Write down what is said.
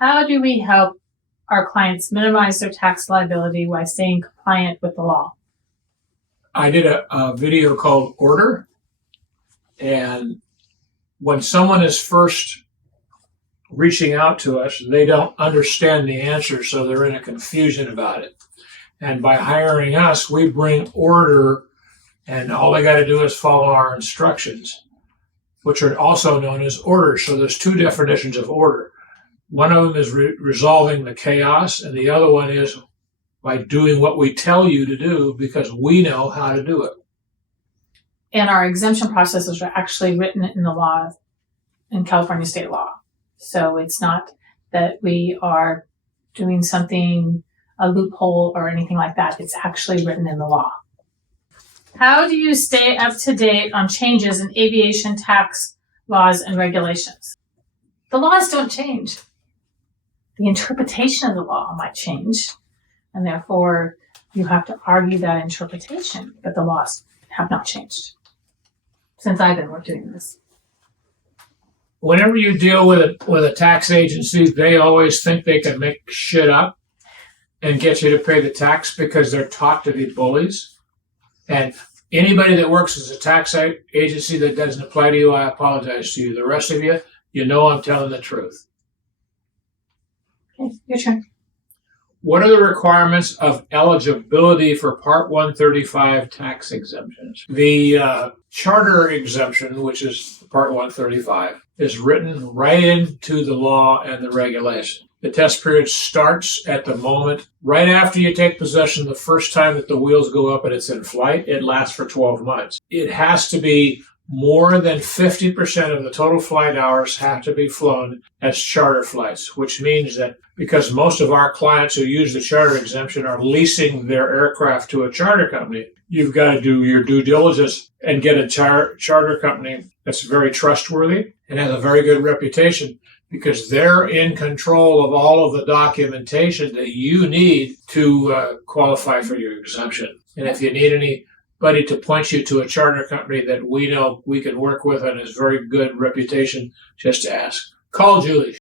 How do we help our clients minimize their tax liability while staying compliant with the law? I did a video called Order, and when someone is first reaching out to us, they don't understand the answer, so they're in a confusion about it. And by hiring us, we bring order, and all they got to do is follow our instructions, which are also known as orders. So there's two definitions of order. One of them is resolving the chaos, and the other one is by doing what we tell you to do because we know how to do it. And our exemption processes are actually written in the law, in California state law. So it's not that we are doing something, a loophole or anything like that. It's actually written in the law. How do you stay up to date on changes in aviation tax laws and regulations? The laws don't change. The interpretation of the law might change, and therefore you have to argue that interpretation, but the laws have not changed since I've been doing this. Whenever you deal with a tax agency, they always think they can make shit up and get you to pay the tax because they're taught to be bullies. And anybody that works as a tax agency that doesn't apply to you, I apologize to you. The rest of you, you know I'm telling the truth. Okay, your turn. What are the requirements of eligibility for Part 135 tax exemptions? The charter exemption, which is Part 135, is written right into the law and the regulation. The test period starts at the moment, right after you take possession, the first time that the wheels go up and it's in flight. It lasts for 12 months. It has to be more than 50% of the total flight hours have to be flown as charter flights, which means that because most of our clients who use the charter exemption are leasing their aircraft to a charter company, you've got to do your due diligence and get a charter company that's very trustworthy and has a very good reputation because they're in control of all of the documentation that you need to qualify for your exemption. And if you need anybody to point you to a charter company that we know we can work with and has very good reputation, just ask. Call Julie.